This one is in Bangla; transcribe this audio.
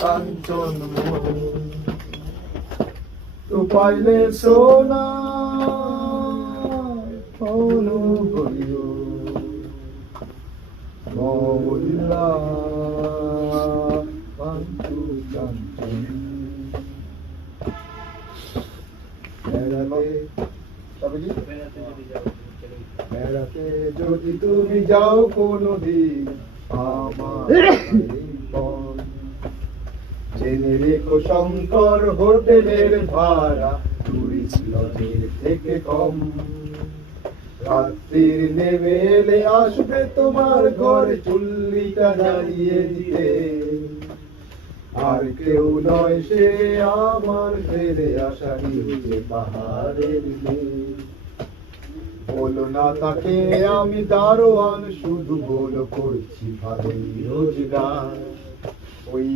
কাঞ্চন তো পাইলে সোনা অনুভূতিও মৌলা পান্তু কাঞ্চন বেড়াতে যদি তুমি যাও কোনদিন আমার জেনে রেখো শঙ্কর হোটেলের ভাড়া টুরিস্ট লজের থেকে কম রাত্রির নেমে এলে আসবে তোমার ঘরে চুল্লিটা জ্বালিয়ে দিতে আর কেউ নয় সে আমার ফেরে আসা নিচে পাহাড়ের বলো না তাকে আমি দারোয়ান শুধু বলো করছি ভালোই রোজগার ওই